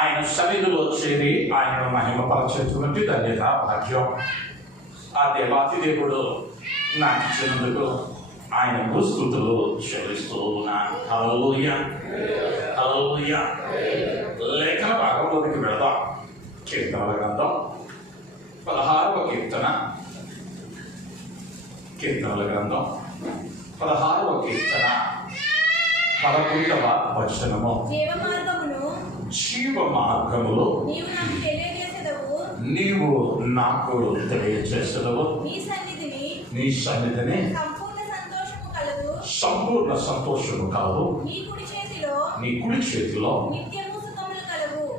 ఆయన సన్నిధిలో చేరి ఆయనను మహిమపరచేటువంటి ధన్యత భాగ్యం ఆ దేవాతి దేవుడు నాకు ఇచ్చినందుకు ఆయనకు స్తుతులు చెల్లిస్తూ ఉన్నాను. హల్లెలూయా హల్లెలూయా. లేఖన భాగంలోనికి వెళదాం. కీర్తనల గ్రంథం 16వ కీర్తన. కీర్తనల గ్రంథం 16వ కీర్తన 11వ వచనము. జీవ మార్గములో నీవు నాకు తెలియజేసేదవు. నీ సన్నిధిని సంపూర్ణ సంతోషము కలదు. నీ కుడి చేతిలో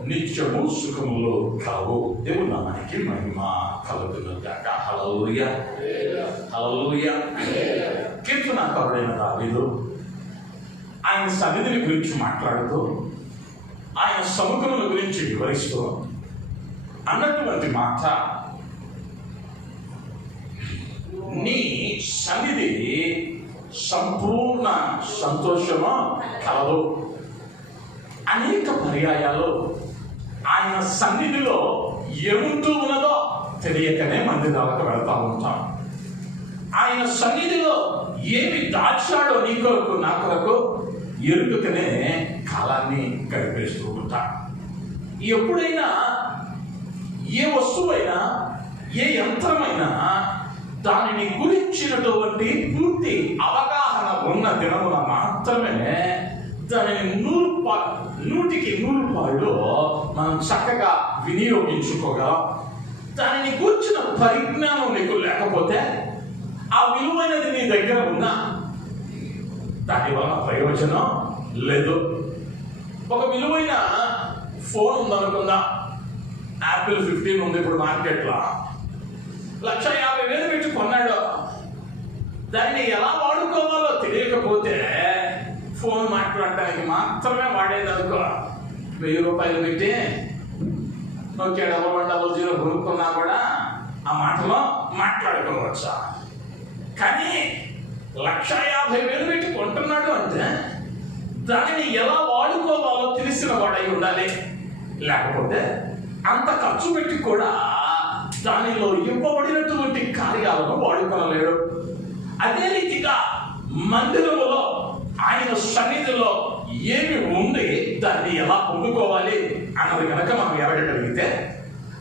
నిత్యము సుఖములు కలవు. దేవుని నామానికి మహిమ కలుగును గాక. హల్లెలూయా హల్లెలూయా. కీర్తనకారుడైన దావీదు ఆయన సన్నిధిని గురించి మాట్లాడుతూ ఆయన సముఖముల గురించి వివరిస్తూ అన్నటువంటి మాట, నీ సన్నిధి సంపూర్ణ సంతోషము కలదు. అనేక పర్యాయాలు ఆయన సన్నిధిలో ఏముంటూ ఉన్నదో తెలియకనే మందిరాలకు వెళ్తా ఉంటాం. ఆయన సన్నిధిలో ఏమి దాచాడో నీ కొరకు నా కొరకు ఎరుకనే కాలాన్ని గడిపేస్తూ ఉంటా. ఎప్పుడైనా ఏ వస్తువైనా ఏ యంత్రమైనా దానిని గురించినటువంటి పూర్తి అవగాహన ఉన్న దినమున మాత్రమే దానిని 100కి 100 మనం చక్కగా వినియోగించుకోగలం. దానిని గురించిన పరిజ్ఞానం నీకు లేకపోతే, ఆ విలువైనది నీ దగ్గర ఉన్నా దానివల్ల ప్రయోజనం లేదు. ఒక విలువైన ఫోన్ ఉందనుకుందా, యాపిల్ 15 ఉంది ఇప్పుడు మార్కెట్లో. 1,50,000 పెట్టి కొన్నాడు. దాన్ని ఎలా వాడుకోవాలో తెలియకపోతే ఫోన్ మాట్లాడటానికి మాత్రమే వాడేది అనుకో. 1000 రూపాయలు పెట్టి ఓకే 1100 కొనుక్కున్నా కూడా ఆ మాటలో మాట్లాడుకోవచ్చా. కానీ 1,50,000 పెట్టి కొంటున్నాడు అంటే దానిని ఎలా వాడుకోవాలో తెలిసిన వాడై ఉండాలి. లేకపోతే అంత ఖర్చు పెట్టి కూడా దానిలో ఇవ్వబడినటువంటి కార్యాలను వాడుకోలేడు. అదే రీతిగా మందిరములో ఆయన సన్నిధిలో ఏమి ఉంది, దాన్ని ఎలా పొందుకోవాలి అన్నది కనుక మనం ఎరగగలిగితే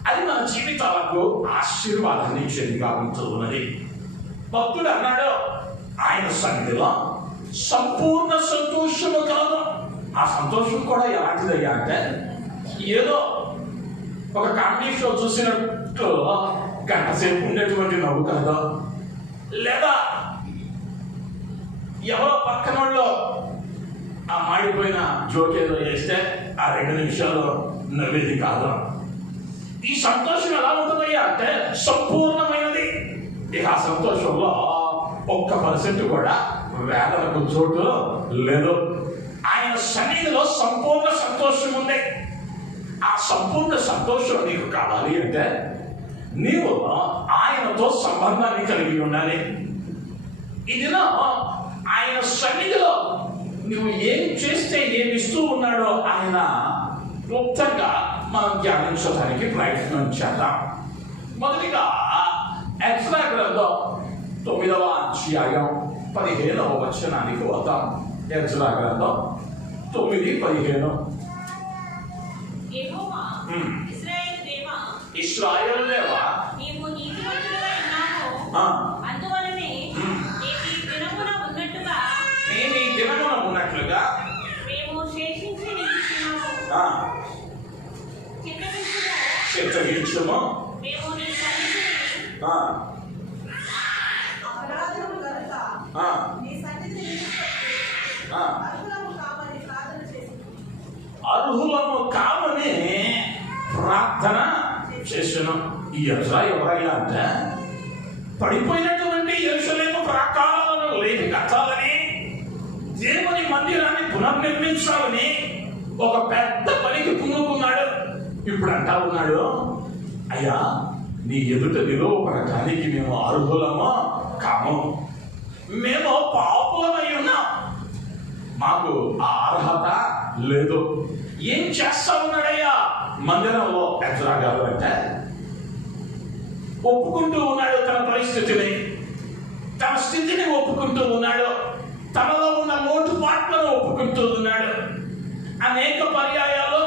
అది మన జీవితాలకు ఆశీర్వాదాన్ని ఇచ్చేదిగా ఉంటున్నది. భక్తుడు అన్నాడు, ఆయన సన్నిధిలో సంపూర్ణ సంతోషము కలదు. ఆ సంతోషం కూడా ఎలాంటిదయ్యా అంటే, ఏదో ఒక కామెడీ షో చూసినట్టు గంట సేపు ఉండేటువంటి నవ్వు కాదు, లేదా ఎవరో పక్కన వాళ్ళు ఆ మాడిపోయిన జోక్ ఏదో చేస్తే ఆ 2 నిమిషాలు నవ్వేది కాదు. ఈ సంతోషం ఎలా ఉంటుందయ్యా అంటే సంపూర్ణమైనది. ఇక ఆ సంతోషంలో 1% కూడా వేదనకు చోటు లేదు. ఆయన సన్నిధిలో సంపూర్ణ సంతోషం ఉంది. ఆ సంపూర్ణ సంతోషం నీకు కావాలి అంటే నీవు ఆయనతో సంబంధాన్ని కలిగి ఉండాలి. ఇదిలో ఆయన సన్నిధిలో నువ్వు ఏం చేస్తే ఏమి ఇస్తూ ఉన్నాడో ఆయన క్లుప్తంగా మనం ధ్యానించడానికి ప్రయత్నం చేద్దాం. మొదటిగా ఎజ్రా గ్రంథం 9వ అధ్యాయం 15వ వచనానికి వద్దాం. ఎజ్రా గ్రంథం 9:15. ఇశ్రాయేలు దేవా, నీవు నీతిమంతుడవై ఉన్నావు, అందువలనే మేము ఈ దినమున ఉన్నట్టుగా మేము శేషించి నిలుచున్నాము. చిత్తగించుము. మేము నీ సన్నిధిని అర్హులము కామని ప్రార్థన చేస్తున్నాం. ఈ ఎజ్రా ఎవరయ్యా అంటే, పడిపోయినటువంటి యెరూషలేము ప్రాకారాలను లేపి కట్టాలని, దేవుని మందిరాన్ని పునర్నిర్మించాలని ఒక పెద్ద పనికి పూనుకున్నాడు. ఇప్పుడు అంటా ఉన్నాడు, అయ్యా నీ ఎదుట నిలవబడటానికి మేము అర్హులమో కాము, మేము పాపులమై ఉన్నాం. మాకు ఆ అర్హత లేదు. ఏం చేస్తా ఉన్నాడయ్యా మందిరంలో ఎజ్రా గారు అంటే ఒప్పుకుంటూ ఉన్నాడు తన పరిస్థితిని, తన స్థితిని ఒప్పుకుంటూ ఉన్నాడు, తనలో ఉన్న లోటుపాట్లను ఒప్పుకుంటూ ఉన్నాడు. అనేక పర్యాయాలు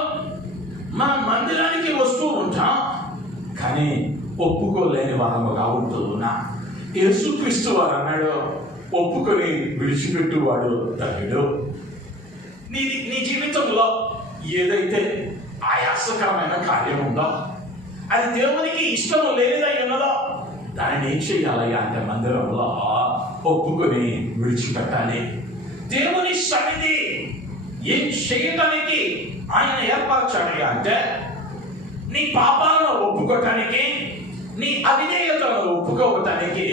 మనం మందిరానికి వస్తూ ఉంటాం, కానీ ఒప్పుకోలేని వారముగా ఉంటూ ఉన్నా. యేసుక్రీస్తు వారు అన్నాడు, ఒప్పుకొని విడిచిపెట్టువాడు ధన్యుడు. నీ జీవితంలో ఏదైతే ఆయాసకరమైన కార్యం ఉందో, అది దేవునికి ఇష్టం లేనిదై ఉన్నదో, దానిని ఏం చేయాలయ్యా అంటే మందిరంలో ఒప్పుకొని విడిచిపెట్టాలి. దేవుని సన్నిధి ఏం చేయటానికి ఆయన ఏర్పరచాడయ్యా అంటే నీ పాపాలను ఒప్పుకోవటానికి, నీ అవిధేయతను ఒప్పుకోవటానికి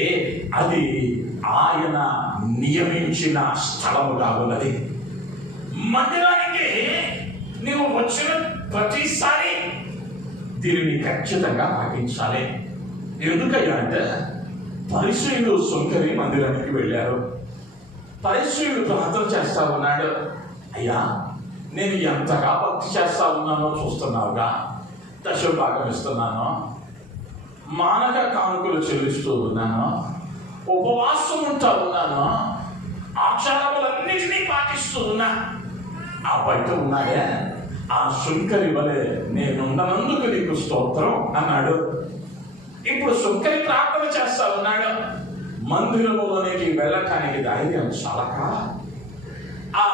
అది ఆయన నియమించిన స్థలముగా ఉన్నది. మందిరానికి నీవు వచ్చిన ప్రతిసారి దీనిని ఖచ్చితంగా పాటించాలి. ఎందుకయ్యా అంటే పరిసయ్యుడు సొంకరి మందిరానికి వెళ్ళారు. పరిసయ్యుడు ప్రార్థన చేస్తా ఉన్నాడు, అయ్యా నేను ఎంతగా భక్తి చేస్తా ఉన్నానో చూస్తున్నావుగా, దశభాగం ఇస్తున్నాను, మానక కానుకలు చెల్లిస్తూ ఉన్నాను, ఉపవాసం ఉంటా ఉన్నాను, ఆచారాలన్నిటినీ పాటిస్తూ ఉన్నా. ఆ బయట ఉన్నాడే ఆ శుంకరి వలె నేనున్ననందుకు నీకు స్తోత్రం అన్నాడు. ఇప్పుడు శుంకరి ప్రార్థన చేస్తా ఉన్నాడు. మందిరములోనికి వెళ్ళటానికి ధైర్యం చాలక ఆ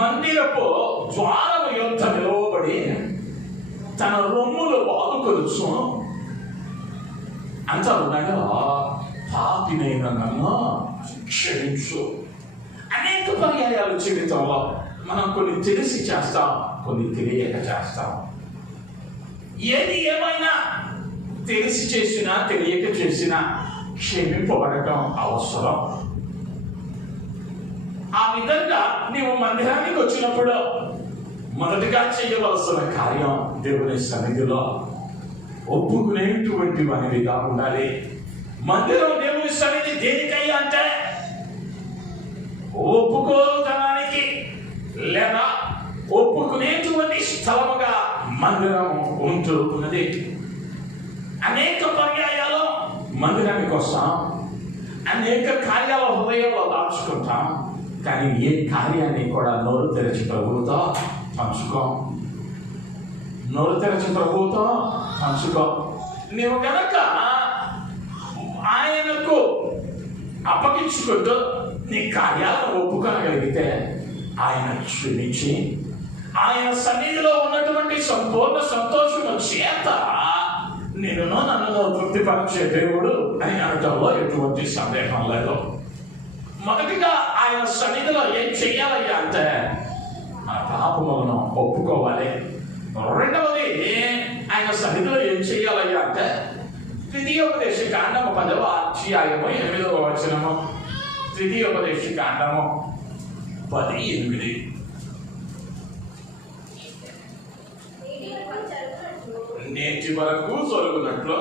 మందిరపు ద్వారం యొద్ద నిలవబడి తన రొమ్ములు బాదుకొలుచు అంటా ఉన్నాడు, పాపినైన నన్ను క్షమించు. అనేక పర్యాయాలు జీవితంలో మనం కొన్ని తెలిసి చేస్తాం, కొన్ని తెలియక చేస్తాం. ఏది ఏమైనా తెలిసి చేసినా తెలియక చేసినా క్షమింపబడటం అవసరం. ఆ విధంగా నీవు మందిరానికి వచ్చినప్పుడు మొదటిగా చేయవలసిన కార్యం దేవుని సన్నిధిలో ఒప్పుకునేటువంటి వానివిగా ఉండాలి. మందిరం దేవుని సన్నిధి దేనికయ్యా అంటే ఒప్పుకోవడానికి లేదా ఒప్పుకునేటువంటి స్థలముగా మందిరం ఉంటూ ఉన్నది. అనేక పర్యాయాలు మందిరానికి వస్తాం, అనేక కార్యాల హృదయంలో దాచుకుంటాం, కానీ ఏ కార్యాన్ని కూడా నోరు తెరచి ప్రభువుతో పంచుకో. నోరు తెరచి ప్రభువుతో పంచుకో. నీవు కనుక ఆయనకు అప్పగించుకుంటూ నీ కార్యాలను ఒప్పుకోగలిగితే ఆయన క్షమించి ఆయన సన్నిధిలో ఉన్నటువంటి సంపూర్ణ సంతోషము చేత నిన్ను నన్ను తృప్తిపరిచే దేవుడు అని అనటంలో ఎటువంటి సందేహం లేదు. మొదటిగా ఆయన సన్నిధిలో ఏం చెయ్యాలయ్యా అంటే మన పాపములను ఒప్పుకోవాలి. రెండవది ఆయన సన్నిధిలో ఏం చెయ్యాలయ్యా అంటే ద్వితీయోపదేశ కాండము 10వ అధ్యాయము 8వ వచనము. ద్వితీయోపదేశ కాండము 10:8. నేటి వరకు జరుగునట్లు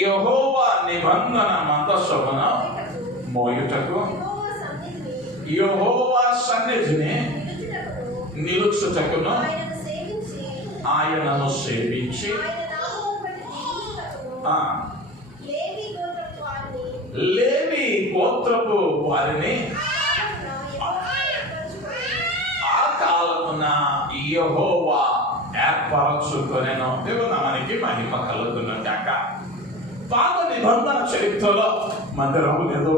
యెహోవా నిబంధన మందసమును మోయుటకు యెహోవా సన్నిధిని నిలుచుటకును ఆయనను సేవించి లేవి గోత్రపు వారిని ఆ కాలమున యెహోవా ఏర్పరచుకొనెను. దేవుని నామానికి మహిమ కలుగును గాక. పాత నిబంధన చరిత్రలో మందిరం లేదు.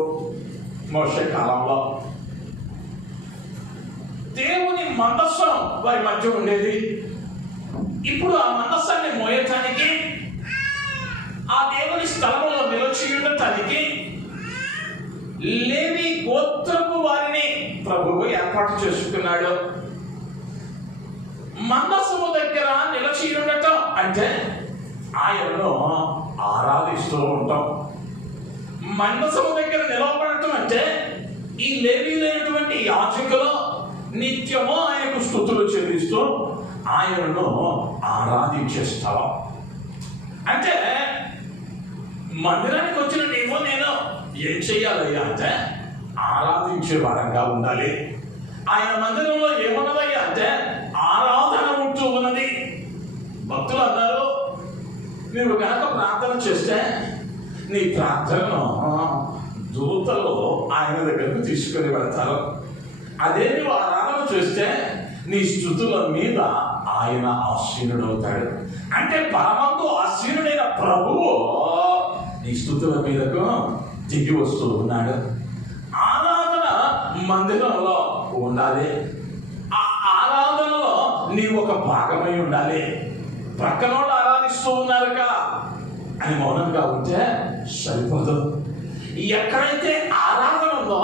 మోషే కాలంలో దేవుని మందసం వారి మధ్య ఉండేది. ఇప్పుడు ఆ మందసాన్ని మోయటానికి, ఆ దేవుని స్థలంలో నిలిచి ఉండటానికి లేవి గోత్రపు వారిని ప్రభువు ఏర్పాటు చేసుకున్నాడు. మందసము దగ్గర నిలిచి ఉండటం అంటే ఆయనను ఆరాధిస్తూ ఉంటాం. మందసము దగ్గర నిలవబడటం అంటే ఈ లేవీలైనటువంటి యాజకులు నిత్యము ఆయనకు స్తుతులు చెల్లిస్తూ ఆయనను ఆరాధించే స్థలం. అంటే మందిరానికి వచ్చిన నీవు నేను ఏం చెయ్యాలయ్యా అంటే ఆరాధించే వారంగా ఉండాలి. ఆయన మందిరంలో ఏమున్నదయ్యా అంటే ఆరాధన ఉంటూ ఉన్నది. భక్తులు అన్నారు, నువ్వు కనుక ప్రార్థన చేస్తే నీ ప్రార్థనను దూతలు ఆయన దగ్గరకు తీసుకొని వెళ్తారు. అదే నువ్వు ఆరాధన చేస్తే నీ స్తుతుల మీద ఆయన ఆసీనుడవుతాడు. అంటే పరమందు ఆసీనుడైన ప్రభువు నీ స్తుతుల మీదకు దిగి వస్తూ ఉన్నాడు. ఆరాధన మందిరంలో ఉండాలి. ఆ ఆరాధనలో నీవు ఒక భాగమై ఉండాలి. ప్రక్కన వాళ్ళు ఆరాధిస్తూ ఉన్నారుగా అని మౌనంగా ఉంటే సరిపోదు. ఎక్కడైతే ఆరాధన ఉందో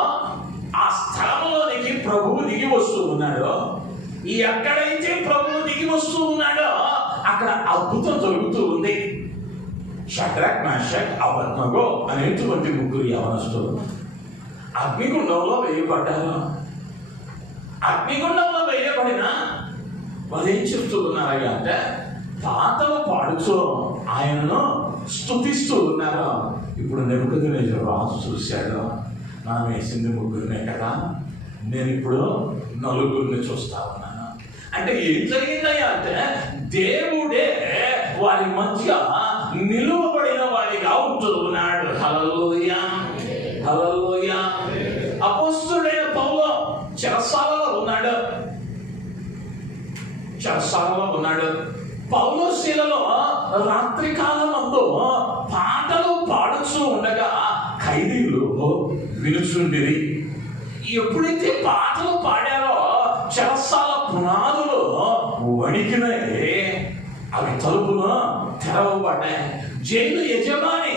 ఆ స్థలంలోనికి ప్రభువు దిగి వస్తూ ఉన్నాడో, ఎక్కడైతే ప్రభువు దిగి వస్తూ ఉన్నాడో అక్కడ అద్భుతం జరుగుతూ ఉంది. షడ్రక్, మేషక్, అబేద్నెగో అనేటువంటి ముగ్గురు యవనస్తులు అగ్నిగుండంలో వేయబడ్డారు. అగ్నిగుండంలో వేయబడిన వాళ్ళు ఏం చెప్తూ ఉన్నారయ్యా అంటే పాటలు పాడుతూ ఆయనను స్తుతిస్తూ ఉన్నారు. ఇప్పుడు నెబుకద్నెజరు రాజు చూశాడు, మనం వేసింది ముగ్గురినే కదా, నేను ఇప్పుడు నలుగురిని చూస్తా ఉన్నాను. అంటే ఏం జరిగిందయ్యా అంటే దేవుడే వారి మధ్య నిలువబడిన వాడిగా ఉంటూ ఉన్నాడు. హల్లెలూయా, హల్లెలూయా. అపోస్తలుడైన పౌలు చెరసాలలో ఉన్నాడు. పౌలు శీలలో రాత్రి కాలమందు పాటలు పాడుతూ ఉండగా ఖైదీలు వినుచుండిరి. ఎప్పుడైతే పాటలు పాడారో చెరసాల పునాదులు వణికినాయి, అవి తలుపులు తెరవబడ్డాయి. జైలు యజమాని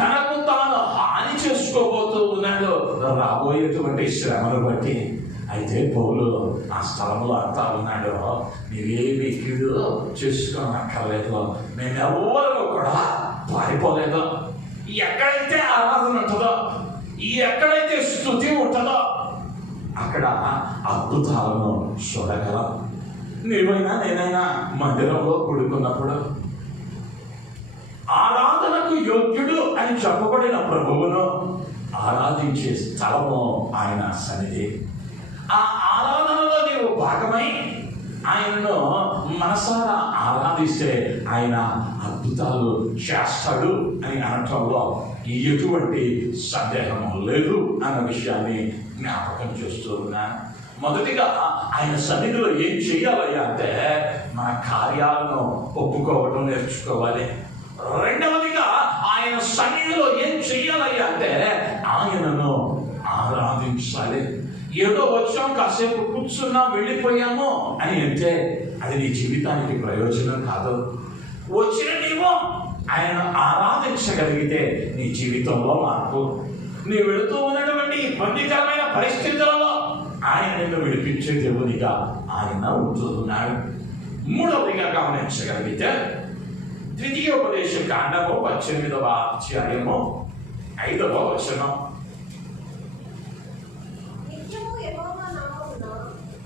తనకు తాను హాని చేసుకోబోతూ ఉన్నాడు రాబోయేటువంటి శ్రమను బట్టి. అయితే పౌలు ఆ స్థలంలో అంతా ఉన్నాడు, నీవేమి కీడు చేసుకోనక్కర్లేదు, నేనెవ్వరూ కూడా పారిపోలేదు. ఎక్కడైతే ఆరాధన ఉంటుందో, ఎక్కడైతే స్తుతి ఉంటుందో అక్కడ అద్భుతాలను చూడగలం. నీవైనా నేనైనా మందిరంలో కూడుకున్నప్పుడు ఆరాధనకు యోగ్యుడు అని చెప్పబడిన ప్రభువును ఆరాధించే స్థలము ఆయన సన్నిధి. ఆ ఆరాధనలో నీవు భాగమై ఆయనను మనసారా ఆరాధిస్తే ఆయన అద్భుతాలు చేస్తాడు అని అనటంలో ఎటువంటి సందేహము లేదు అన్న విషయాన్ని జ్ఞాపకం చేస్తూ ఉన్నాను. మొదటిగా ఆయన సన్నిధిలో ఏం చేయాలయ్యా అంటే మన కార్యాలను ఒప్పుకోవడం నేర్చుకోవాలి. రెండవదిగా ఆయన సన్నిధిలో ఏం చెయ్యాలయ్యా అంటే ఆయనను ఆరాధించాలి. ఏదో వచ్చాం, కాసేపు కూర్చున్నాం, వెళ్ళిపోయాము అని అంటే అది నీ జీవితానికి ప్రయోజనం కాదు. వచ్చిన నీవు ఆయన ఆరాధించగలిగితే నీ జీవితంలో మార్పు. నీ వెళుతూ ఉన్నటువంటి ఇబ్బందికరమైన పరిస్థితులలో ఆయన నిన్ను విడిపించే దేవునిగా ఆయన ఉంటున్నాడు. మూడవదిగా గమనించగలిగితే ద్వితీయోపదేశ కాండము 18వ అధ్యాయము 5వ వచనం.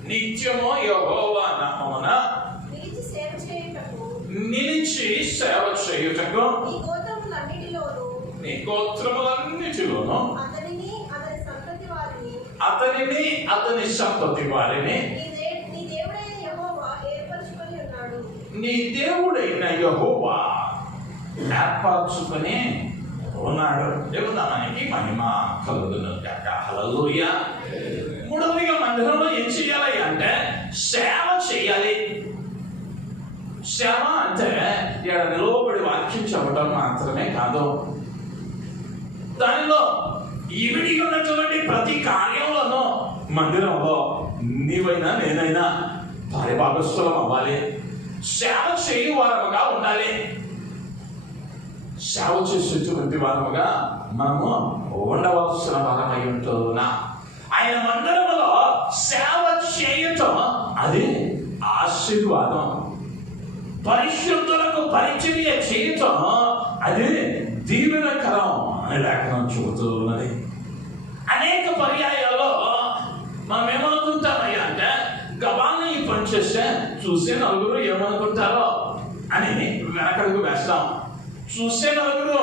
నిత్యము యెహోవా నామమున నిలిచి సేవ చేయుటకు నీ గోత్రములన్నిటిలోనూ అతనిని అతని సంతతి వారిని నీ దేవుడైన యెహోవా ఏర్పరచుకొని ఉన్నాడు. దేవునామానికి మహిమ కలుగును గాక. హల్లెలూయా. మూడవదిగా మందిరంలో ఏం చేయాలి అంటే సేవ చేయాలి. సేవ అంటే ఇక్కడ నిలవబడి వాక్యం చెప్పడం మాత్రమే కాదు, దానిలో ఇవిడి ఉన్నటువంటి ప్రతి కార్యంలోనూ మందిరంలో నీవైనా నేనైనా పారిభాగస్థులం అవ్వాలి. సేవ చేయు వారముగా ఉండాలి. సేవ చేసేటువంటి వారముగా మనము ఉండవలసిన వారమై ఉంటున్నా. ఆయన మందిరంలో సేవ చేయటం అది ఆశీర్వాదం. పరిశుద్ధులకు పరిచర్య చేయటం అది దీవెనకరం అని లేఖనం చెబుతూ ఉన్నది. అనేక పర్యాయాల్లో మనం ఏమనుకుంటామయ్యా అంటే గబాన్ని ఈ పని చేస్తే చూసే నలుగురు ఏమనుకుంటారో అని వెనకడుగు వేస్తాం. చూసే నలుగురు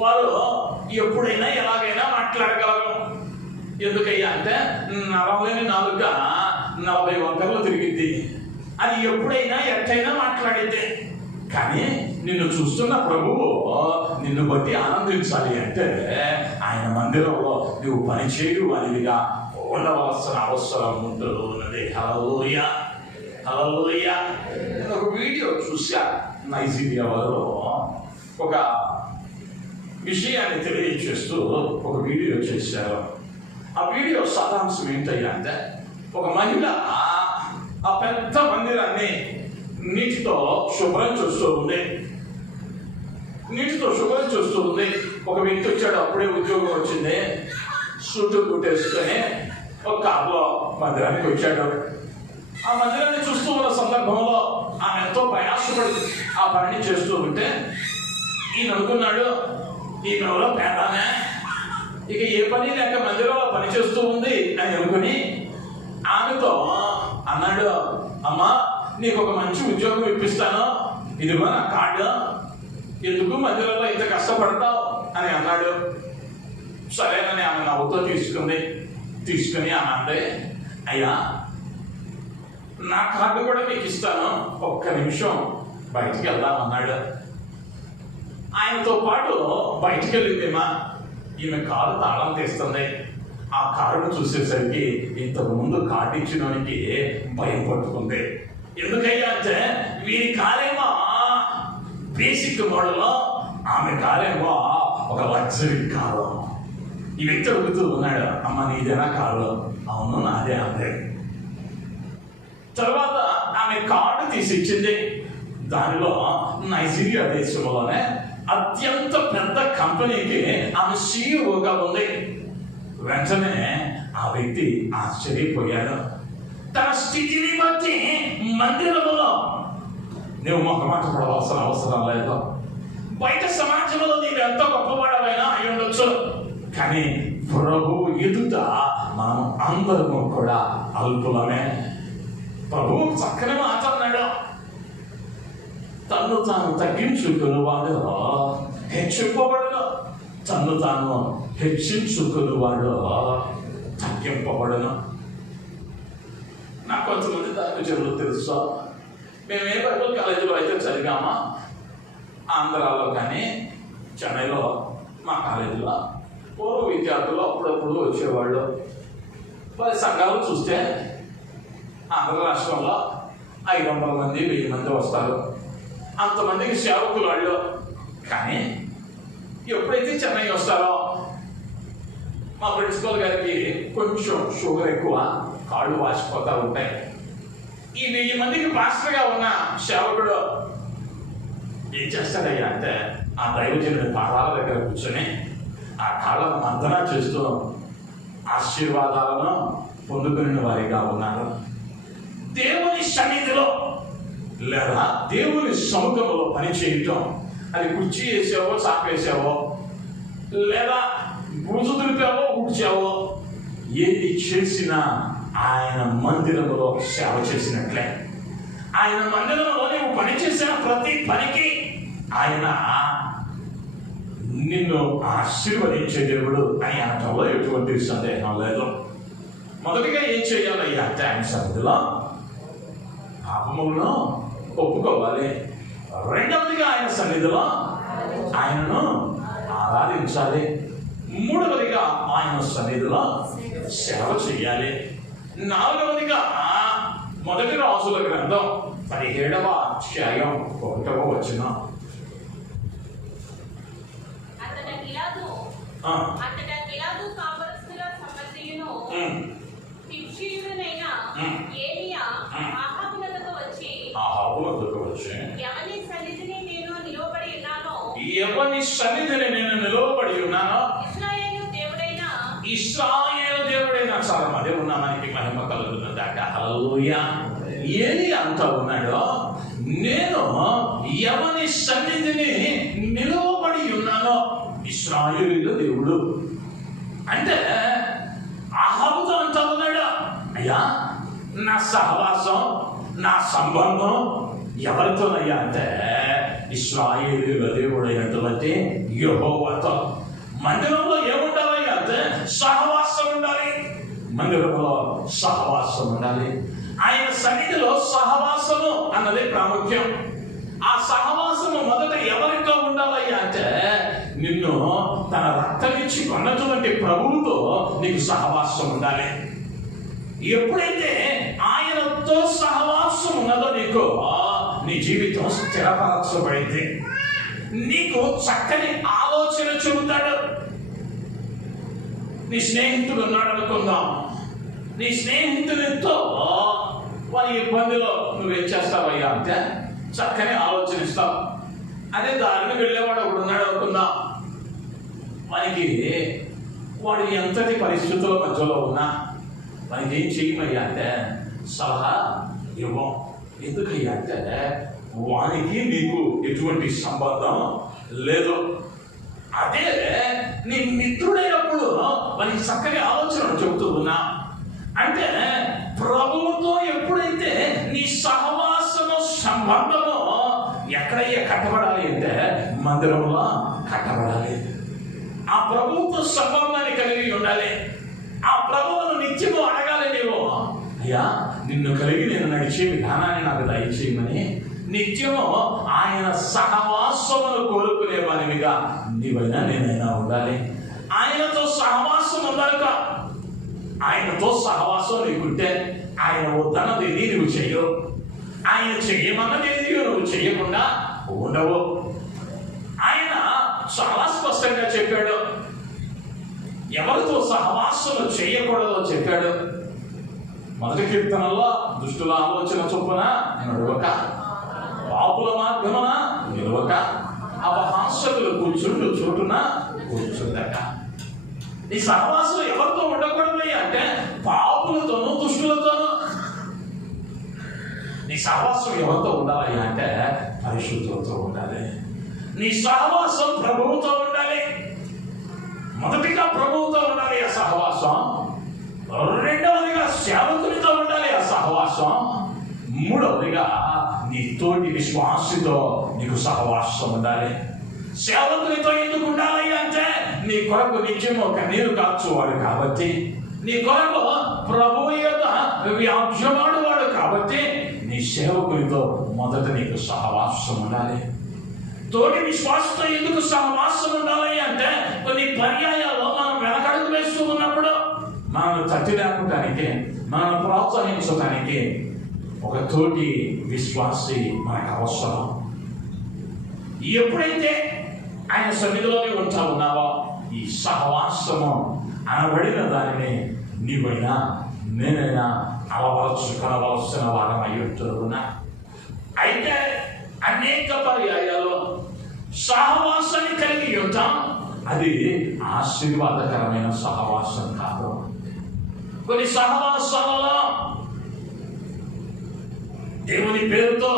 వారు ఎప్పుడైనా ఎలాగైనా మాట్లాడగలరు, ఎందుకయ్యా అంటే నరలేని నాలుక 40 వంకరలు తిరిగిద్ది, అది ఎప్పుడైనా ఎట్టయినా మాట్లాడిద్ది. కానీ నిన్ను చూస్తున్న ప్రభువు నిన్ను బట్టి ఆనందించాలి అంటే ఆయన మందిరంలో నువ్వు పనిచేయు అనిదిగా ఉండవలసిన అవసరం ఉన్నది. హల్లెలూయా, హల్లెలూయా. నేను ఒక వీడియో చూసా, నైజీరియా వారు ఒక విషయాన్ని తెలియజేస్తూ ఒక వీడియో చేశారు. ఆ వీడియో సారాంశం ఏంటయ్యా అంటే, ఒక మహిళ ఆ పెద్ద మందిరాన్ని నీటితో శుభ్రం చేస్తూ ఉంది. ఒక వ్యక్తి వచ్చాడు, అప్పుడే ఉద్యోగం వచ్చింది, సూటు కుట్టేసుకొని ఒక కారులో మందిరానికి వచ్చాడు. ఆ మందిరాన్ని చూస్తూ ఉన్న సందర్భంలో ఆమె ఎంతో ప్రయాసపడి ఆ పనిని చేస్తూ ఉంటే ఈయన అనుకున్నాడు, ఈమెలో పేదానే, ఇక ఏ పని లేక మందిరంలో పని చేస్తూ ఉంది అని అనుకుని ఆమెతో అన్నాడు, అమ్మా నీకు ఒక మంచి ఉద్యోగం ఇప్పిస్తాను, ఇదిగో నా కార్డు, ఎందుకు మందిరంలో ఇంత కష్టపడతావు అని అన్నాడు. సరేనని ఆమె నవ్వుతో తీసుకుని ఆమె అంటే, అయ్యా నా కార్డు కూడా నీకు ఇస్తాను, ఒక్క నిమిషం బయటికి వెళ్దామన్నాడు. ఆయనతో పాటు బయటికి వెళ్ళిందేమా, ఈమె కారు తాళం తీస్తుంది. ఆ కారును చూసేసరికి ఇంతకు ముందు కార్డు ఇచ్చినోనికి భయం పట్టుకుంది. ఎందుకయ్యా అంటే వీరి కారేమో బేసిక్ మోడల్, ఆమె కారేమో ఒక లగ్జరీ కారు. ఈ వ్యక్తి అడుగుతూ ఉన్నాడు, అమ్మ నీదేనా కారు? అవును నాదే అందే. తర్వాత ఆమె కార్డు తీసి ఇచ్చింది. దానిలో నైజీరియా దేశంలోనే అత్యంత పెద్ద కంపెనీకి ఆమె సీఈఓగా ఉంది. వెంటనే ఆ వ్యక్తి ఆశ్చర్యపోయాడు. తన స్థితిని బట్టి మందిరంలో నువ్వు మొహమాట పడవలసిన అవసరం లేదు. బయట సమాజంలో నీవు ఎంత గొప్పవాడమైనా అయి ఉండొచ్చు, కానీ ప్రభు ఎదుట మనం అందరము కూడా అల్పులమే. ప్రభువు చక్కని మాట అన్నాడు, తను తాను తగ్గించుకుని వాడు హెచ్చింపబడను, తను తాను హెచ్చించుకుని వాడు తగ్గింపబడను. నాకు కొంతమంది దాని తెలుసు. మేము ఏ బైబిల్ కాలేజీలో అయితే చదివామా, ఆంధ్రాలో కానీ చెన్నైలో మా కాలేజీలో పూర్వ విద్యార్థులు అప్పుడప్పుడు వచ్చేవాళ్ళు. వారి సంఘాలు చూస్తే ఆంధ్ర రాష్ట్రంలో 500 మంది 1000 మంది వస్తారు. అంతమందికి సేవకులు వాళ్ళు. కానీ ఎప్పుడైతే చెన్నై వస్తారో మా ప్రిన్సిపల్ గారికి కొంచెం షుగర్ ఎక్కువ, కాళ్ళు వాసిపోతూ ఉంటాయి. ఈ 1000 మందికి పాస్టర్గా ఉన్న సేవకుడు ఏం చేస్తాడయ్యా అంటే ఆ దైవజనుడి పాదాల దగ్గర కూర్చొని ఆ కాళ్ళను మంతన చేస్తూ ఆశీర్వాదాలను పొందుకునే వారిగా ఉన్నారు. దేవుని సన్నిధిలో లేదా దేవుని సముఖంలో పని చేయటం, అది కుర్చీ వేసావో చాపేసావో లేదా బూజు దులిపావో ఊడ్చావో, ఏది చేసినా ఆయన మందిరంలో సేవ చేసినట్లే. ఆయన మందిరంలో నువ్వు పని చేసిన ప్రతి పనికి ఆయన నిన్ను ఆశీర్వదించే దేవుడు అని అనటంలో ఎటువంటి సందేహం లేదు. మొదటిగా ఏం చేయాలయ్యా అంటే ఆయన సన్నిధిలో పాపములను ఒప్పుకోవాలి. రెండవదిగా ఆయన సన్నిధిలో ఆయనను ఆరాధించాలి. మూడవదిగా ఆయన సన్నిధిలో సేవ చేయాలి. నాలుగవదిగా మొదటి రాజుల గ్రంథం 17వ అధ్యాయం 1వ వచనం. ఎవని సన్నిధిని నేను నిలవబడి ఉన్నానో ఇశ్రాయేలు దేవుడైన చాలా అదే ఉన్నానికి మహిమ కలుగుతుందాక. హల్లెలూయా. ఏలి అంటూ ఉన్నాడో, నేను ఎవని సన్నిధిని నిలవబడి ఉన్నానో ఇశ్రాయేలు దేవుడు అంటే అహాబుతో అంటూ ఉన్నాడు, అయ్యా నా సహవాసం నా సంబంధం ఎవరితోనయ్యా అంటే ఇశ్రాయేలీయుల దేవుడైనటువంటి యెహోవాతో. మందిరంలో ఏముండాలయ్యా అంటే సహవాసం ఉండాలి. మందిరంలో సహవాసం ఉండాలి. ఆయన సన్నిధిలో సహవాసము అన్నది ప్రాముఖ్యం. ఆ సహవాసము మొదట ఎవరితో ఉండాలయ్యా అంటే నిన్ను తన రక్తమిచ్చి కొన్నటువంటి ప్రభువుతో నీకు సహవాసం ఉండాలి. ఎప్పుడైతే ఆయనతో సహవాసం ఉన్నదో నీకు నీ జీవితం స్థిరపరచబడింది. నీకు చక్కని ఆలోచన చెబుతాడు. నీ స్నేహితుడు ఉన్నాడు అనుకుందాం. నీ స్నేహితునితో వారి ఇబ్బందిలో నువ్వేం చేస్తావయ్యా అంటే చక్కని ఆలోచనిస్తావు. అదే దారిని వెళ్ళేవాడు ఒకడు ఉన్నాడు అనుకుందాం. వానికి వాడు ఎంతటి పరిస్థితుల మధ్యలో ఉన్నా వానికి ఏం చేయమయ్యా అంటే సలహా ఇవ్వం. ఎందుకయ్యా అంటే వానికి నీకు ఎటువంటి సంబంధం లేదు. అదే నీ మిత్రుడైనప్పుడు వానికి చక్కని ఆలోచన చెబుతూ ఉన్నా అంటే ప్రభువుతో ఎప్పుడైతే నీ సహవాసము సంబంధము ఎక్కడయ్యా కట్టబడాలి అంటే మందిరంలో కట్టబడాలి. ఆ ప్రభువుతో సంబంధాన్ని కలిగి ఉండాలి. ఆ ప్రభువును నిత్యము అడగాలి. నీవు అయ్యా నిన్ను కలిగి నేను నడిచే విధానాన్ని నాకు దయచేయమని నిత్యము ఆయన సహవాసమును కోరుకునే వారిగా నీవైనా నేనైనా ఉండాలి. ఆయనతో సహవాసం ఉండాలి. ఆయనతో సహవాసం నీకుంటే ఆయన వద్దన్నది నువ్వు చెయ్యవు. ఆయన చెయ్యమన్నది నువ్వు చెయ్యకుండా ఉండవు. ఆయన చాలా స్పష్టంగా చెప్పాడు. ఎవరితో సహవాసము చేయకూడదో చెప్పాడు. మొదటి కీర్తనలో దుష్టుల ఆలోచన చొప్పున నడవక, పాపుల మార్గమున నిలవక, అపహాస్యతలు కూర్చుండు చోటున కూర్చుందక. నీ సహవాసం ఎవరితో ఉండకూడదు అంటే పాపులతోనూ దుష్టులతోనూ. నీ సహవాసం ఎవరితో ఉండాలి అంటే పరిశుద్ధులతో ఉండాలి. నీ సహవాసం ప్రభువుతో ఉండాలి. మొదటిగా ప్రభువుతో ఉండాలి ఆ సహవాసం. రెండవదిగా సేవకునితో ఉండాలి ఆ సహవాసం. మూడవదిగా నీ తోటి విశ్వాసితో నీకు సహవాసం ఉండాలి. సేవకునితో ఎందుకు ఉండాలి అంటే నీ కొరకు నిత్యము ఒక నీరు కాచువాడు కాబట్టి, నీ కొరకు ప్రభువు యొక్క వ్యాజ్యమాడువాడు కాబట్టి నీ సేవకునితో మొదట నీకు సహవాసం ఉండాలి. తోటి విశ్వాసంతో ఎందుకు సహవాసం ఉండాలి అంటే కొన్ని పర్యాయాల్లో మనం వెనకడుగు వేస్తూ ఉన్నప్పుడు మనల్ని తట్టి లేపడానికి, మనల్ని ప్రోత్సహించడానికి ఒక తోటి విశ్వాసి మనకు అవసరం. ఎప్పుడైతే ఆయన సన్నిధిలోనే ఉంటా ఉన్నావో ఈ సహవాసము అనబడిన దానిని నీవైనా నేనైనా అలవరుచుకొనవలసిన వారం అయి ఉంటున్నా. అయితే అనేక పర్యాయాలు సహవాసాన్ని కలిగి ఉంటాం. అది ఆశీర్వాదకరమైన సహవాసం కాదు. కొన్ని సహవాసాలలో దేవుని పేరుతో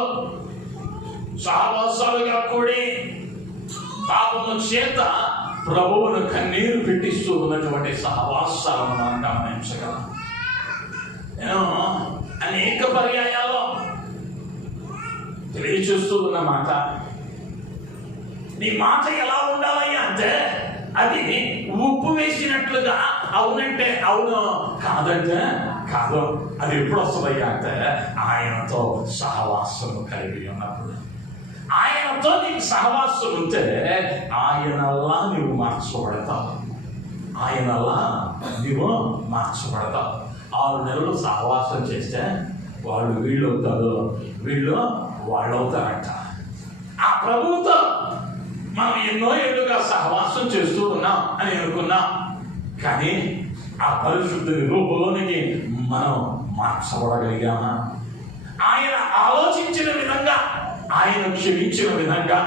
సహవాసాలుగా కూడి పాపము చేత ప్రభువును కన్నీరు పెట్టిస్తూ ఉన్నటువంటి సహవాసాలను మనం గమనించగలం. నేను అనేక పర్యాయాల్లో తెలియచేస్తూ ఉన్న మాట, నీ మాట ఎలా ఉండాలి అంటే అది ఉప్పు వేసినట్లుగా అవునంటే అవును, కాదంటే కాదు. అది ఎప్పుడు వస్తుందయ్యా అంటే ఆయనతో సహవాసము కలిగి ఉన్నప్పుడు. ఆయనతో నీకు సహవాసం ఉంటే ఆయనలా నువ్వు మార్చబడతావు. ఆయనలా నువ్వు మార్చబడతావు. 6 నెలలు సహవాసం చేస్తే వాళ్ళు వీళ్ళు అవుతారు, వీళ్ళు వాళ్ళు అవుతారంట. ఆ ప్రభువుతో మనం ఎన్నో ఏళ్ళుగా సహవాసం చేస్తూ ఉన్నాం అని అనుకున్నాం. కానీ ఆ పరిశుద్ధుని రూపంలోనికి మనం మార్చబడగలిగామా? ఆయన ఆలోచించిన విధంగా, ఆయన క్షమించిన విధంగా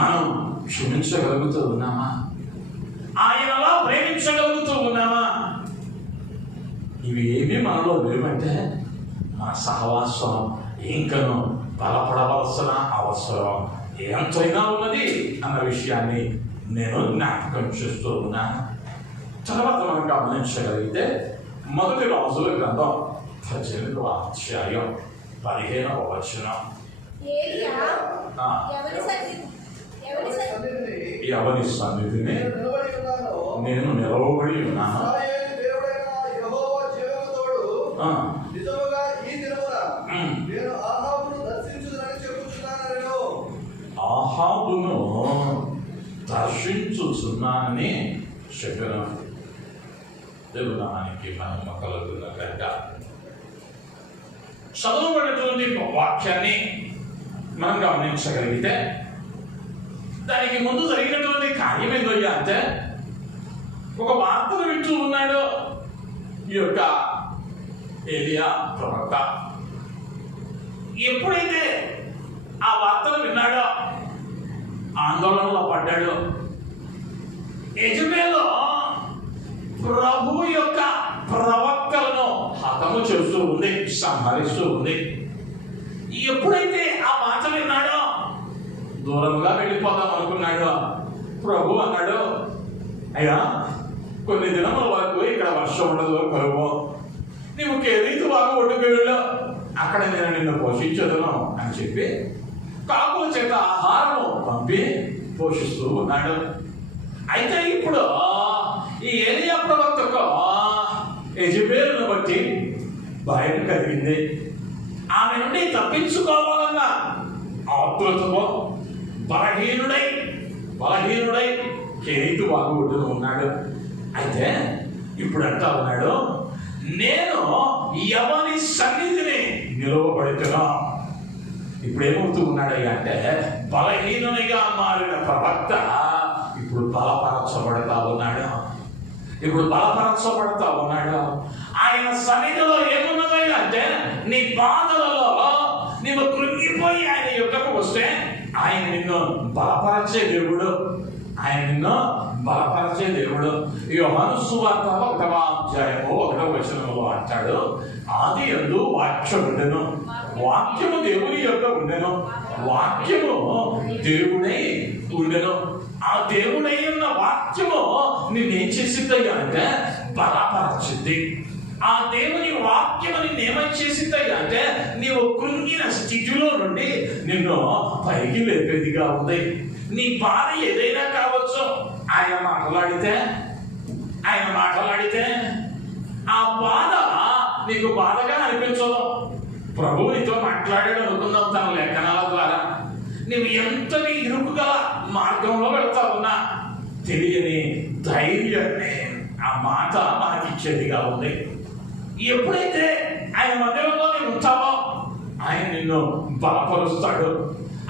మనం క్షమించగలుగుతూ ఉన్నామా? ఆయనలా ప్రేమించగలుగుతూ ఉన్నామా? ఇవి ఏమీ మనలో లేవంటే మన సహవాసం ఇంకను బలపడవలసిన అవసరం ఎంతైనా ఉన్నది అన్న విషయాన్ని నేను జ్ఞాపకం చేస్తూ ఉన్నాను. తర్వాత మనం గమనించగలిగితే మొదటి రాజుల గ్రంథం 18వ అధ్యాయం 15వ వచనం. ఎవరి సన్నిధిని నేను నిలవబడి ఉన్నాను, నిజముగా ఈ దినమున నేను ఆహాబును దర్శించుదని చెప్పుచున్నాను. ఆహాబును దర్శించుచున్నానని చెప్పాను. దేవుని నామానికి మహిమ కలుగును గాక. చదవబడినటువంటి వాక్యాన్ని మనం గమనించగలిగితే దానికి ముందు జరిగినటువంటి కార్యం ఏంటయ్యా అంటే, ఒక వార్తను వింటూ ఉన్నాడు ఈ యొక్క ఏలియా ప్రవక్త. ఎప్పుడైతే ఆ వార్తను విన్నాడో ఆందోళనలో పడ్డాడు. యెజబెలు ప్రభు యొక్క ప్రవక్తలను హతము చేస్తూ ఉంది, సంహరిస్తూ ఉంది. ఎప్పుడైతే ఆ మాట విన్నాడో దూరంగా వెళ్ళిపోదాం అనుకున్నాడు. ప్రభు అన్నాడు, అయ్యా కొన్ని దినముల వరకు ఇక్కడ వర్షం ఉండదు, కరువు, నీవు కెరీతు బాగా ఒడ్డుకు వెళ్ళు, అక్కడ నేను నిన్ను పోషించదును అని చెప్పి కాకుల చేత ఆహారము పంపి పోషిస్తూ ఉన్నాడు. అయితే ఇప్పుడు ఈ ఏలియా ప్రవక్తకు యెజబెలును బట్టి భయం కలిగింది. ఆమె నుండి తప్పించుకోవాలన్న ఆతృతతో బలహీనుడై కెరీతు బాగా ఒడ్డున ఉన్నాడు. అయితే ఇప్పుడు అంటా ఉన్నాడు, నేను ఎవరి సన్నిధిని నిలవబడుతున్నా. ఇప్పుడు ఏమవుతూ ఉన్నాడయ్యా అంటే, బలహీనునిగా మారిన ప్రవక్త ఇప్పుడు బలపరచబడతా ఉన్నాడు. ఆయన సన్నిధిలో ఏమున్నదయ్యా అంటే, నీ బాధలలో నీవు కృంగిపోయి ఆయన యుద్ధకు వస్తే ఆయన నిన్ను బలపరచే దేవుడు. యోహాను సువార్త 1వ అధ్యాయము 1వ వచనంలో అంటాడు, ఆది యందు వాక్యము ఉండెను, వాక్యము దేవుని యొక్క ఉండెను, వాక్యము దేవుడై ఉండెను. ఆ దేవుడై ఉన్న వాక్యము నిన్నేం చేసిందయ్యా అంటే బలపరచింది. ఆ దేవుని వాక్యము నిన్నేమని చేసిందయ్యా అంటే, నీవు కృంగిన స్థితిలో నుండి నిన్ను పైకి లేపేదిగా ఉంది. నీ బాధ ఏదైనా కావచ్చు, ఆయన మాట్లాడితే ఆ బాధ నీకు బాధగా అనిపించదు. ప్రభువు నీతో మాట్లాడాడు అనుకుందాం తన లేఖనాల ద్వారా. నువ్వు ఎంతటి ఇరుకు గల మార్గంలో వెళ్తా ఉన్నా తెలియని ధైర్యాన్ని ఆ మాట మనకిచ్చేదిగా ఉంది. ఎప్పుడైతే ఆయన మందిరంలో నువ్వు ఉంటావో ఆయన నిన్ను బలపరుస్తాడు.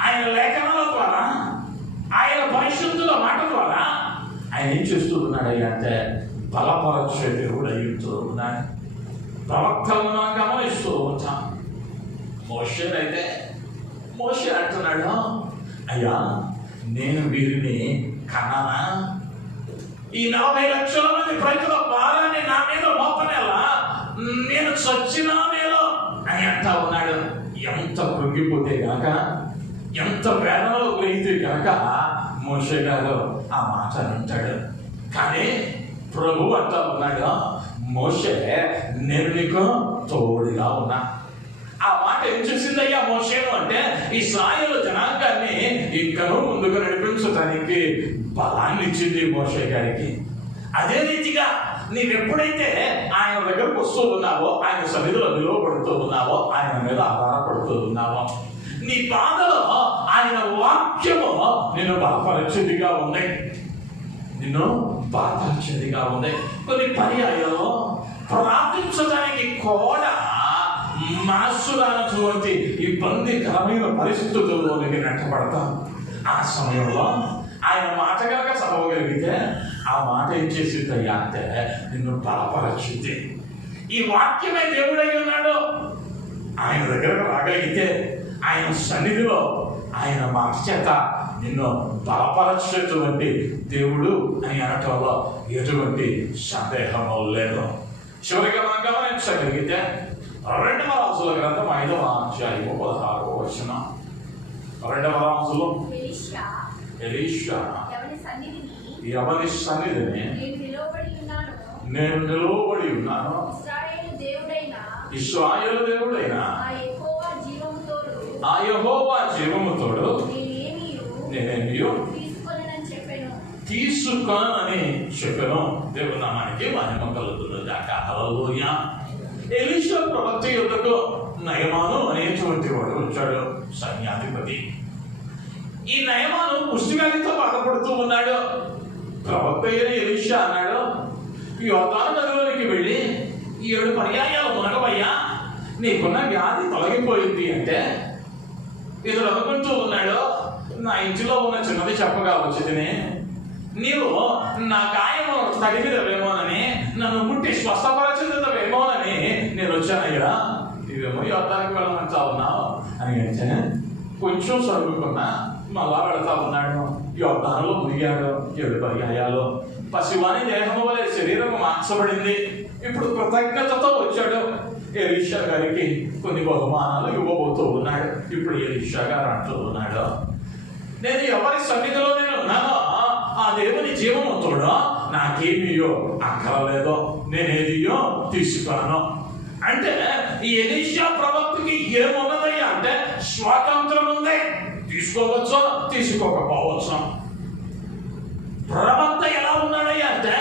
ఆయన లేఖనాల ద్వారా, ఆయన పరిశుద్ధుల మాట ద్వారా ఆయన ఏం చేస్తూ ఉన్నాడయ్యా అంటే బలపరచే దేవుడు అయ్యుతూ ఉన్నాడు. ప్రవక్తలను మనం గమనిస్తూ ఉంటాం. మోషే అంటున్నాడు, అయ్యా నేను వీరిని కన్నానా? ఈ 40 లక్షల మంది ప్రజల భారాన్ని నా మీద మోపనేలా, నేను చచ్చినా మేలో అని అంటా ఉన్నాడు. ఎంత కృంగిపోతే గనక, ఎంత వేదనలో గురైతే గనక మోషే గారు ఆ మాట అంటాడు. కానీ ప్రభు అంటా ఉన్నాడు, మోషే నేను నీకు తోడుగా ఉన్నా. ఆ మాట ఏం చేసిందయ్యా మోషేను అంటే, ఇశ్రాయేలు జనాంగాన్ని ఇంకనూ ముందుకు నడిపించడానికి బలాన్ని ఇచ్చింది మోషే గారికి. అదే రీతిగా నీవెప్పుడైతే ఆయన దగ్గరకు వస్తూ ఉన్నావో, ఆయన సన్నిధిలో నిలవబడుతూ ఉన్నావో, ఆయన మీద ఆధారపడుతూ ఉన్నావో, నీ బాధలో ఆయన వాక్యము నిన్ను బలపరిచేదిగా ఉంది. కొన్ని పర్యాయాల్లో ప్రార్థించడానికి కూడా మనస్సు రానటువంటి ఇబ్బందికరమైన పరిస్థితుల్లోనికి నెట్టబడతాం. ఆ సమయంలో ఆయన మాట కనుక చదవగలిగితే ఆ మాట ఏం చేసిందయ్యా అంటే నిన్ను బలపరచింది. ఈ వాక్యమే దేవుడై ఉన్నాడు. ఆయన దగ్గరకు రాగలిగితే ఆయన సన్నిధిలో ఆయన మాట చేత నిన్ను బలపరచేటువంటి దేవుడు అని అనటంలో ఎటువంటి సందేహము లేదు. చివరిగా మనం గమనించగలిగితే 2వ రాజుల గ్రంథం 5వ అధ్యాయము 16వ వచనం. 2వ రాజులు ఎలీషా ఎవరి సన్నిధిని నేను నిలవబడి ఉన్నాను, ఇశ్రాయేలు దేవుడైన ఆ యెహోవా జీవముతోడు నేనేమియో తీసుకోనని చెప్పాను. దేవుని నామానికి మహిమ కలుగుతుంది గాక. హల్లెలూయా. ఎలీషా ప్రవక్త యుద్ధకు నయమాను అనేటువంటి వాడు వచ్చాడు, సైన్యాధిపతి. ఈ నయమాను కుష్ఠవ్యాధితో బాధపడుతూ ఉన్నాడు. ప్రవక్త అయిన ఎలీషా అన్నాడు, యోర్దాను నదిలోనికి వెళ్ళి 7 పర్యాయాలు మునగవయ్యా, నీకున్న వ్యాధి తొలగిపోయింది అంటే ఇతడు అనుకుంటూ ఉన్నాడు, నా ఇంటిలో ఉన్న చిన్నది చెప్పగా వచ్చింది, నీవు నా గాయము తగిలిదవేమోనని, నన్ను ముట్టి స్వస్థపరచదవేమోనని నేను వచ్చానయ్యా, ఇవేమో యోర్దానికి వెళ్ళమంటా ఉన్నావు అని అంటే కొంచెం సరుగుకున్నా మళ్ళా వెళతా ఉన్నాడు. యోర్దానులో మునిగాడు 7 పర్యాయాలు. పసివాని దేహము వలె శరీరము మార్చబడింది. ఇప్పుడు కృతజ్ఞతతో వచ్చాడు. ఎలీషా గారికి కొన్ని బహుమానాలు ఇవ్వబోతూ ఉన్నాడు. ఇప్పుడు ఎలీషా గారు అంటూ ఉన్నాడు, నేను ఎవరి సన్నిధిలో నేను ఉన్నానో ఆ దేవుని జీవముతోడో నాకేమియో అక్కరలేదో, నేనేదియో తీసుకున్నాను అంటే ఈ ఎలీషా ప్రవక్తకి ఏమున్నదయ్యా అంటే స్వాతంత్రం ఉంది. తీసుకోవచ్చు, తీసుకోకపోవచ్చు. ప్రవక్త ఎలా ఉన్నాడయ్యా అంటే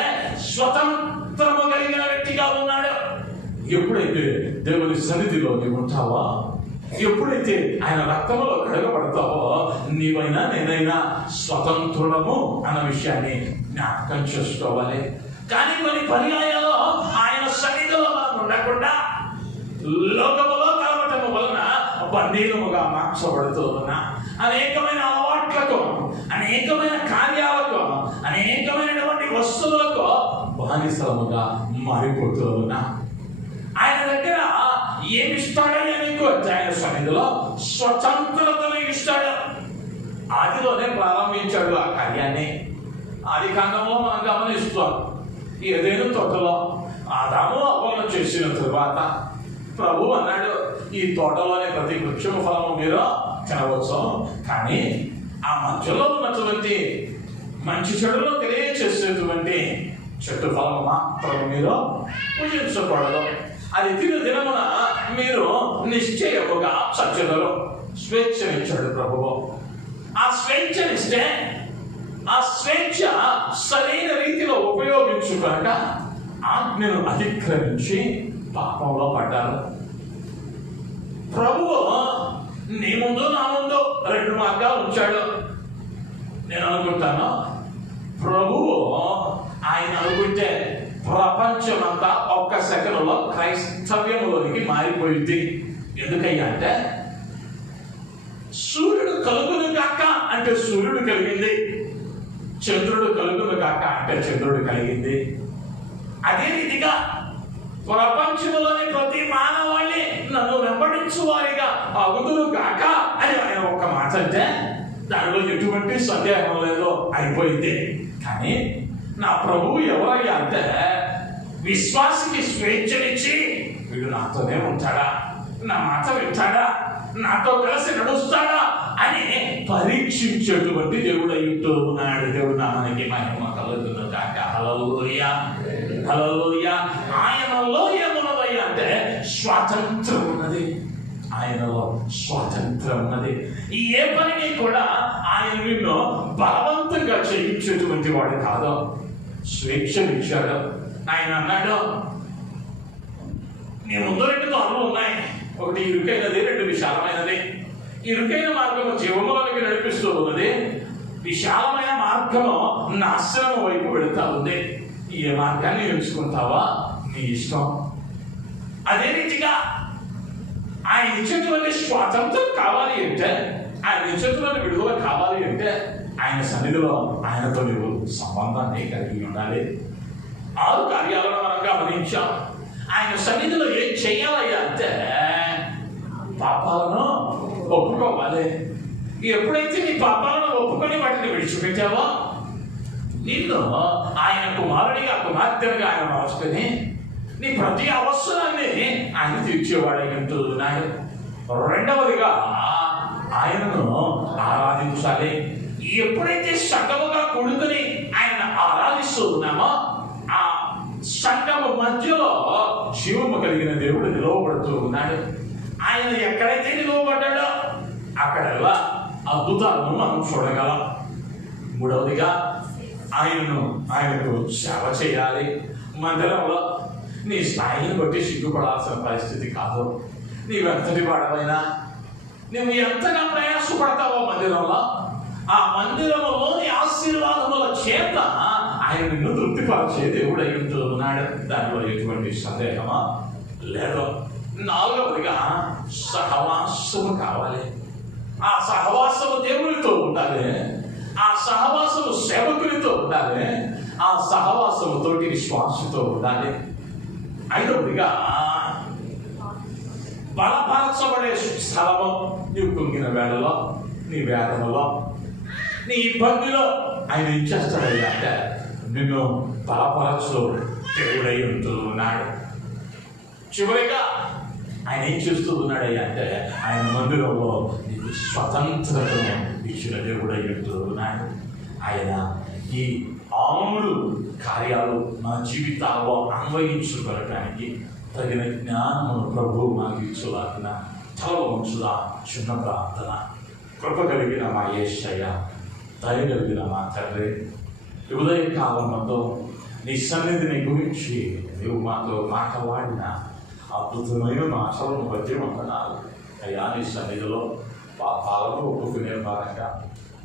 స్వతంత్రము కలిగిన వ్యక్తిగా ఉన్నాడు. ఎప్పుడైతే దేవుని సన్నిధిలో నీవు ఉంటావో, ఎప్పుడైతే ఆయన రక్తములో కడగబడతావో, నీవైనా నేనైనా స్వతంత్రులము అన్న విషయాన్ని జ్ఞాపకం చేసుకోవాలి. కానీ కొన్ని పర్యాయాలు ఆయన సన్నిధిలో మనం ఉండకుండా లోకములో కలవటము వలన బందీలముగా మార్చబడుతూ ఉన్నా, అనేకమైన అలవాట్లకు, అనేకమైన కార్యాలకు, అనేకమైనటువంటి వస్తువులకు బానిసలముగా మారిపోతూ ఉన్నా. ఆయన దగ్గర ఏమి ఇస్తాడని నీకు ఆయన సన్నిధిలో స్వతంత్రతను ఇస్తాడు. ఆదిలోనే ప్రారంభించాడు ఆ కార్యాన్ని. ఆది కాండంలో మనం గమనిస్తాం, ఏదైనా తోటలో ఆదాము అవ్వలను చేసిన తరువాత ప్రభు అన్నాడు, ఈ తోటలోనే ప్రతి వృక్షము ఫలము మీరు తినవచ్చు, కానీ ఆ మధ్యలో ఉన్నటువంటి మంచి చెడులో తెలియచేసేటువంటి చెట్టు ఫలము మాత్రం మీరు పూజించకూడదు. అది తిను దినమున మీరు నిశ్చయముగా చచ్చెదరు. స్వేచ్ఛనిచ్చాడు ప్రభువు. ఆ స్వేచ్ఛనిస్తే ఆ స్వేచ్ఛ సరైన రీతిలో ఉపయోగించుకున్నాక ఆజ్ఞను అతిక్రమించి పాపంలో పడ్డారు. ప్రభువు నీ ముందు నా ముందు 2 మార్గాలు ఉంచాడు. నేను అనుకుంటాను, ప్రభువు ఆయన అనుకుంటే ప్రపంచమంతా ఒక్క సెకండ్లో క్రైస్తవ్యంలోనికి మారిపోయింది. ఎందుకయ్యా అంటే సూర్యుడు కలుగును కాక అంటే సూర్యుడు కలిగింది, చంద్రుడు కలుగును కాక అంటే చంద్రుడు కలిగింది. అదే రీతిగా ప్రపంచంలోని ప్రతి మానవాళి నన్ను వెంబడించు వారిగా అగుదురు కాక అని ఆయన ఒక మాట అంటే దానిలో ఎటువంటి సందేహం లేదో అయిపోయింది. కానీ నా ప్రభువు ఎవరయ్యా అంటే విశ్వాసికి స్వేచ్ఛనిచ్చి వీడు నాతోనే ఉంటాడా, నా మాట వింటాడా, నాతో కలిసి నడుస్తాడా అని పరీక్షించేటువంటి దేవుడు అయ్యుంటూ ఉన్నాడు. దేవుడు నామానికి మహిమ కలుగును కాక. హల్లెలూయా, హల్లెలూయా. ఆయనలో ఏమున్నదయ్యా అంటే స్వాతంత్రం ఉన్నది. ఆయనలో స్వాతంత్రం ఉన్నది. ఏ పనిని కూడా ఆయన నిన్ను బలవంతంగా చేయించేటువంటి వాడు కాదు. స్వేచ్ఛనిచ్చాడు. ఆయన అన్నాడు, నీ ముందు 2 దారులు ఉన్నాయి, ఒకటి ఇరుకైనది, 2 విశాలమైనది. ఇరుకైన మార్గము జీవములోనికి నడిపిస్తూ ఉన్నది, విశాలమైన మార్గము నాశనం వైపు వెళుతా ఉంది. ఏ మార్గాన్ని ఎంచుకుంటావా నీ ఇష్టం. అదే రీతిగా ఆయన ఇచ్చేటువంటి స్వాతంత్రం కావాలి అంటే, ఆయన ఇచ్చేటువంటి విడుదల కావాలి అంటే ఆయన సన్నిధిలో ఆయనతో నువ్వు సంబంధాన్ని కలిగి ఉండాలి. 6 కార్యాలను మనం గమనించాం. ఆయన సన్నిధిలో ఏం చెయ్యాలయ్యా అంటే పాపాలను ఒప్పుకోవాలి. ఎప్పుడైతే నీ పాపాలను ఒప్పుకొని వాటిని విడిచిపెట్టావో నిన్ను ఆయన కుమారుడిగా కుమార్తెగా ఆయన మార్చుకొని నీ ప్రతి అవసరాన్ని ఆయన తీర్చేవాడై ఉంటూ ఉన్నాడు. రెండవదిగా ఆయనను ఆరాధించాలి. ఎప్పుడైతే సంఘముగా కూడుకొని ఆయన ఆరాధిస్తూ ఉన్నామో ఆ సంఘము మధ్యలో జీవము కలిగిన దేవుడు నిలవబడుతూ ఉన్నాడు. ఆయన ఎక్కడైతే నిలవబడ్డాడో అక్కడల్లా అద్భుతాలను మనం చూడగలం. మూడవదిగా ఆయనకు సేవ చేయాలి. మందిరంలో నీ స్థాయిని బట్టి సిగ్గుపడాల్సిన పరిస్థితి కాదు. నీవెంతటి వాడవైనా నువ్వు ఎంతగా ప్రయాసపడతావో మందిరంలో, ఆ మందిరంలోని ఆశీర్వాదముల చేత ఆయన నిన్ను తృప్తిపరిచే దేవుడు అయి ఉంటున్నాడు. దానిలో ఎటువంటి సందేహమా లేదు. 4వదిగా సహవాసము కావాలి. ఆ సహవాసము దేవునితో ఉండాలి. ఆ సహవాసము సేవకునితో ఉండాలి. ఆ సహవాసము తోటి విశ్వాసంతో ఉండాలి. 5వదిగా బలపరచబడే స్థలము. నీవు కుంగిన వేళలో, నీ వేదనలో, నీ ఇబ్బందిలో ఆయన ఏం చేస్తాడయ్యా అంటే నిన్ను బలపరచు దేవుడై ఉంటూ ఉన్నాడు. చివరిగా ఆయన ఏం చేస్తూ ఉన్నాడయ్యా అంటే ఆయన మందిరంలో నీకు స్వతంత్రతను ఇచ్చిన దేవుడై ఉంటూ ఉన్నాడు. ఆయన ఈ 6 కార్యాలు మన జీవితాల్లో అన్వయించుకోవడానికి తగిన జ్ఞానము ప్రభు మాకు ఇచ్చులాగిన తల ఉంచుదా చిన్న ప్రార్థన. కృప కలిగిన మా యేసయ్య, దయ కలిగిన మా తండ్రి, ఉదయ కాలంలో నీ సన్నిధిని గురించి నీవు మాతో మాట్లాడిన అద్భుతమైన మాటలను బట్టి వందనాలు అయ్యా. నీ సన్నిధిలో పాపాలను ఒప్పుకునే వారంగా,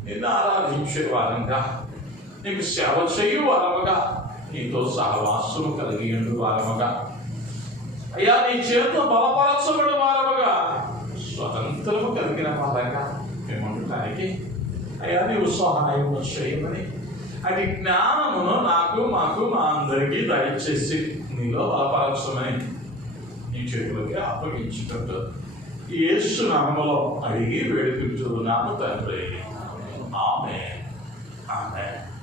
నిన్ను ఆరాధించే వారంగా, నీకు సేవ చేయు వారముగా, నీతో సహవాసము కలిగి ఉండు వారముగా అయ్యా, నీ చేతితో బలపరచబడి వారముగా, స్వతంత్రము కలిగిన వారంగా మేము ఉండటానికి అయ్యా నీవు సహాయం చేయమని, అది జ్ఞానమును నాకు మాకు మా అందరికీ దయచేసి నీలో బలపరచమని నీ చేతులకి అప్పగించుకుంటూ యేసు నామములో అడిగి వేడుకుంటున్నాము తండ్రి.